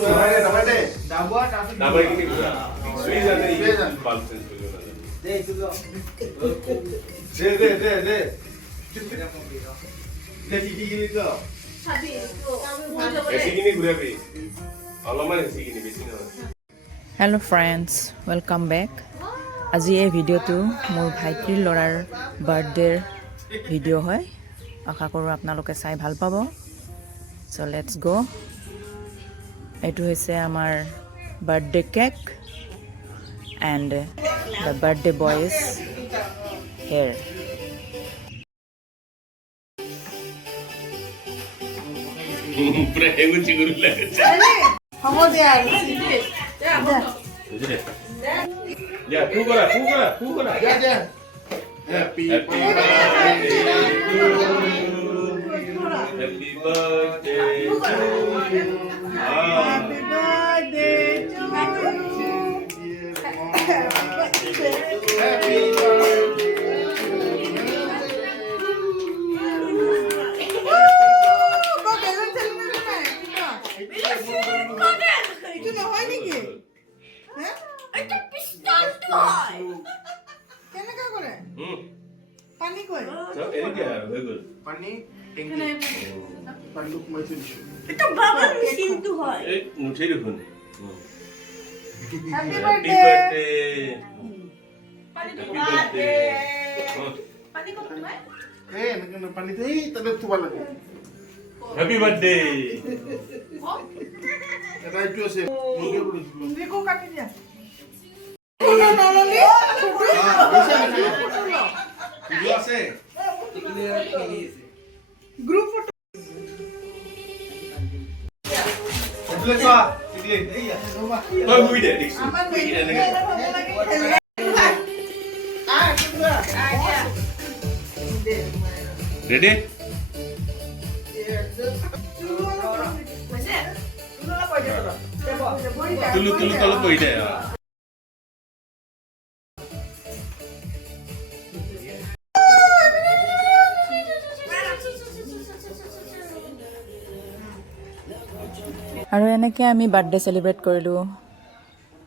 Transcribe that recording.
Dapat ini juga. Swiss ada ini. Balance juga. Segini gue tapi. Allah mana segini besini. Hello friends, welcome back. আজি এই ভিডিঅ'টো মোৰ ভাইটিৰ ল'ৰাৰ বাৰ্থডেৰ video' হয়। আশা কৰোঁ আপোনালোকে চাই ভাল পাব। চ' লেটছ গ'। এইটো হৈছে আমাৰ birthday cake and the birthday boy is hair. পুৰা হেগুচি গুলো লাগছে। হ'ব দে আৰু Ya, pukora. Ya. Happy birthday to you. Happy birthday to you. Happy birthday to you. Happy birthday. নহয় নেকি? এটা পিস্তল হয় কেনেকা কৰে পানী কই So, ini dia, bagus. পানি ট্যাঙ্কি পানি কমাইছে এটা বাবার মেশিন তো হয় মুঠে দেখুন। Happy Happy birthday birthday. পানি তো Happy birthday. পানি কত হয় না পানিতে এই তবে তুবা লাগে Happy birthday. এটা একটু আছে মুখে বলেছিল দেখো কাটি যা group photo Kau bui deh, dik. আমার Bui মেয়ে deh, dik. ভালো লাগে খেলতে Ready? Tulu kalau bui deh. আৰু এনেকৈ আমি বাৰ্থডে চেলিব্ৰেট কৰিলোঁ।